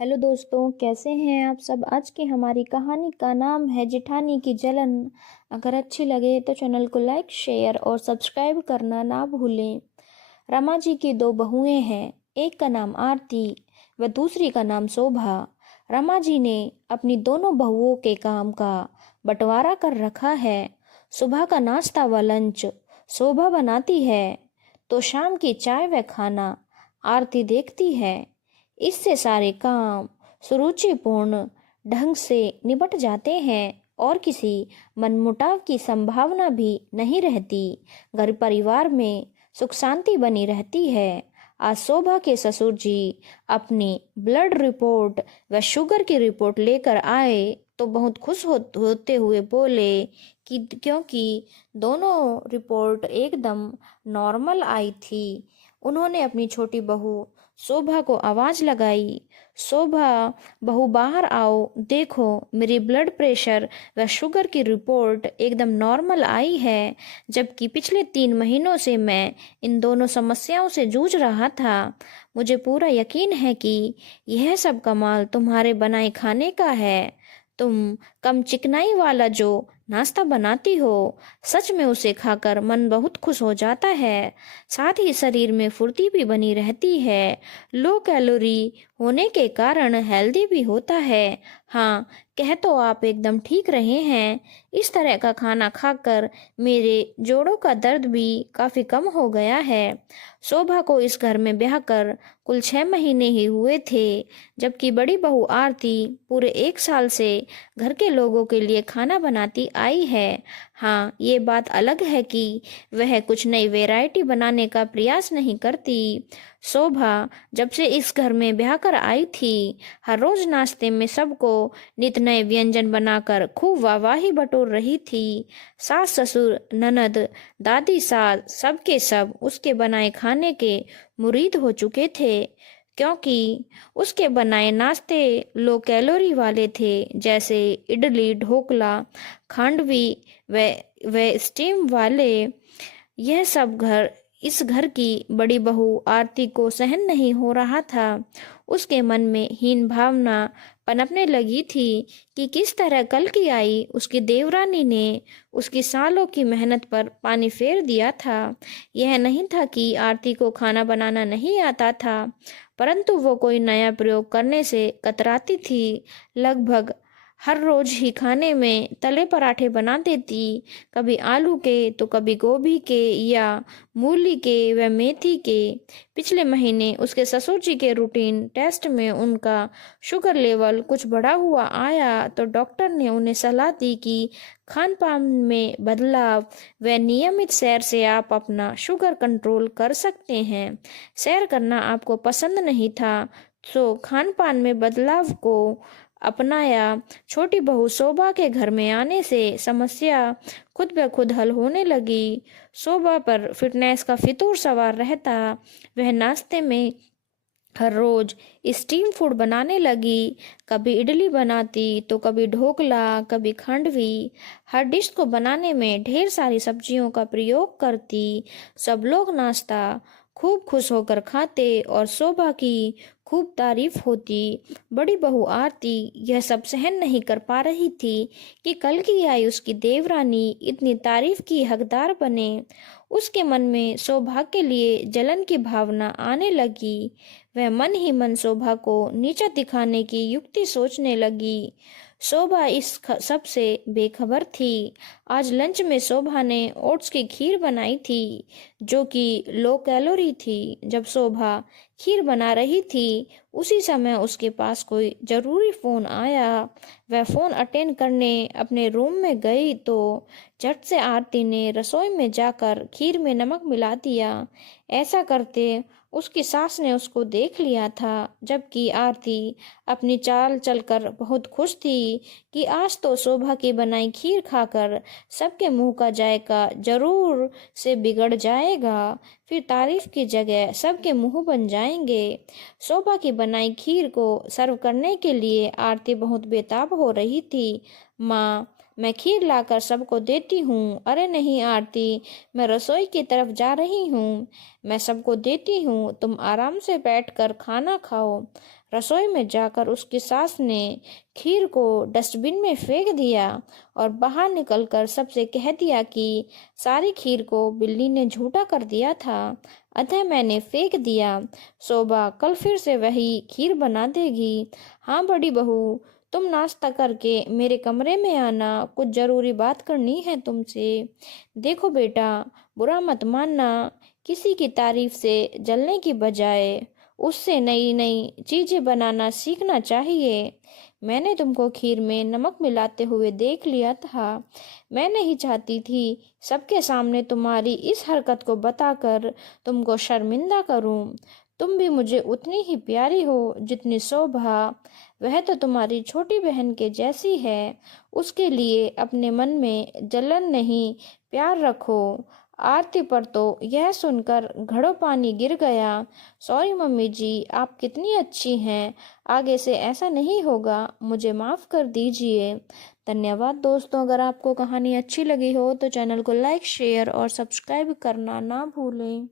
Hello दोस्तों, कैसे हैं आप सब। आज की हमारी कहानी का नाम है जेठानी की जलन। अगर अच्छी लगे तो चैनल को लाइक, शेयर और सब्सक्राइब करना ना भूलें। रमा जी की दो बहुएं हैं, एक का नाम आरती व दूसरी का नाम शोभा। रमा जी ने अपनी दोनों बहुओं के काम का बंटवारा कर रखा है। सुबह का नाश्ता व लंच शोभा बनाती है तो शाम की चाय व खाना आरती देखती है। इससे सारे काम सुरुचिपूर्ण ढंग से निपट जाते हैं और किसी मनमुटाव की संभावना भी नहीं रहती। घर परिवार में सुख शांति बनी रहती है। आज शोभा के ससुर जी अपनी ब्लड रिपोर्ट व शुगर की रिपोर्ट लेकर आए तो बहुत खुश होते हुए बोले कि क्योंकि दोनों रिपोर्ट एकदम नॉर्मल आई थी। उन्होंने अपनी छोटी बहू शोभा को आवाज लगाई, शोभा बहू बाहर आओ, देखो मेरी ब्लड प्रेशर व शुगर की रिपोर्ट एकदम नॉर्मल आई है। जबकि पिछले 3 महीनों से मैं इन दोनों समस्याओं से जूझ रहा था। मुझे पूरा यकीन है कि यह सब कमाल तुम्हारे बनाए खाने का है। तुम कम चिकनाई वाला जो नाश्ता बनाती हो, सच में उसे खाकर मन बहुत खुश हो जाता है। साथ ही शरीर में फुर्ती भी बनी रहती है। लो कैलोरी होने के कारण हेल्दी भी होता है। हाँ, कह तो आप एकदम ठीक रहे हैं। इस तरह का खाना खाकर मेरे जोड़ों का दर्द भी काफ़ी कम हो गया है। शोभा को इस घर में ब्याह कर कुल 6 महीने ही हुए थे, जबकि बड़ी बहू आरती पूरे 1 साल से घर के लोगों के लिए खाना बनाती आई है। हाँ, ये बात अलग है कि वह कुछ नई वैरायटी बनाने का प्रयास नहीं करती। शोभा जब से इस घर में ब्याह कर आई थी, हर रोज नाश्ते में सबको नित नए व्यंजन बनाकर खूब वाहवाही बटोर रही थी। सास ससुर ननद दादी सास सबके सब उसके बनाए खाने के मुरीद हो चुके थे, क्योंकि उसके बनाए नाश्ते लो कैलोरी वाले थे, जैसे इडली, ढोकला, खांडवी व स्टीम वाले। यह सब इस घर की बड़ी बहू आरती को सहन नहीं हो रहा था। उसके मन में हीन भावना पनपने लगी थी कि किस तरह कल की आई उसकी देवरानी ने उसकी सालों की मेहनत पर पानी फेर दिया था। यह नहीं था कि आरती को खाना बनाना नहीं आता था, परंतु वो कोई नया प्रयोग करने से कतराती थी। लगभग हर रोज ही खाने में तले पराठे बना देती, कभी आलू के तो कभी गोभी के या मूली के व मेथी के। पिछले महीने उसके ससुर जी के रूटीन टेस्ट में उनका शुगर लेवल कुछ बढ़ा हुआ आया तो डॉक्टर ने उन्हें सलाह दी कि खान पान में बदलाव व नियमित सैर से आप अपना शुगर कंट्रोल कर सकते हैं। सैर करना आपको पसंद नहीं था तो खान पान में बदलाव को अपनाया। छोटी बहू शोभा के घर में आने से समस्या खुद ब खुद हल होने लगी। शोभा पर फिटनेस का फितूर सवार रहता। वह नाश्ते में हर रोज स्टीम फूड बनाने लगी, कभी इडली बनाती तो कभी ढोकला, कभी खांडवी। हर डिश को बनाने में ढेर सारी सब्जियों का प्रयोग करती। सब लोग नाश्ता खूब खुश होकर खाते और शोभा की खूब तारीफ होती। बड़ी बहू आरती यह सब सहन नहीं कर पा रही थी कि कल की आई उसकी देवरानी इतनी तारीफ की हकदार बने। उसके मन में शोभा के लिए जलन की भावना आने लगी। वह मन ही मन शोभा को नीचा दिखाने की युक्ति सोचने लगी। शोभा इस सब से बेखबर थी। आज लंच में शोभा ने ओट्स की खीर बनाई थी, जो कि लो कैलोरी थी। जब शोभा खीर बना रही थी, उसी समय उसके पास कोई जरूरी फोन आया। वह फोन अटेंड करने अपने रूम में गई तो झट से आरती ने रसोई में जाकर खीर में नमक मिला दिया। ऐसा करते उसकी सास ने उसको देख लिया था, जबकि आरती अपनी चाल चलकर बहुत खुश थी कि आज तो शोभा की बनाई खीर खाकर सबके मुंह का जायका जरूर से बिगड़ जाएगा। फिर तारीफ की जगह सबके मुंह बन जाएंगे। शोभा की बनाई खीर को सर्व करने के लिए आरती बहुत बेताब हो रही थी। माँ, मैं खीर लाकर सबको देती हूँ। अरे नहीं आरती, मैं रसोई की तरफ जा रही हूँ। मैं सबको देती हूँ, तुम आराम से बैठकर खाना खाओ। रसोई में जाकर उसकी सास ने खीर को डस्टबिन में फेंक दिया और बाहर निकलकर सबसे कह दिया कि सारी खीर को बिल्ली ने झूठा कर दिया था, अतः मैंने फेंक दिया। शोभा कल फिर से वही खीर बना देगी। हाँ बड़ी बहू, तुम नाश्ता करके मेरे कमरे में आना, कुछ जरूरी बात करनी है तुमसे। देखो बेटा, बुरा मत मानना, किसी की तारीफ से जलने की बजाय उससे नई नई चीजें बनाना सीखना चाहिए। मैंने तुमको खीर में नमक मिलाते हुए देख लिया था। मैं नहीं चाहती थी सबके सामने तुम्हारी इस हरकत को बताकर तुमको शर्मिंदा करूं। तुम भी मुझे उतनी ही प्यारी हो जितनी शोभा। वह तो तुम्हारी छोटी बहन के जैसी है। उसके लिए अपने मन में जलन नहीं, प्यार रखो। आरती पर तो यह सुनकर घड़ों पानी गिर गया। सॉरी मम्मी जी, आप कितनी अच्छी हैं। आगे से ऐसा नहीं होगा, मुझे माफ़ कर दीजिए। धन्यवाद दोस्तों। अगर आपको कहानी अच्छी लगी हो तो चैनल को लाइक, शेयर और सब्सक्राइब करना ना भूलें।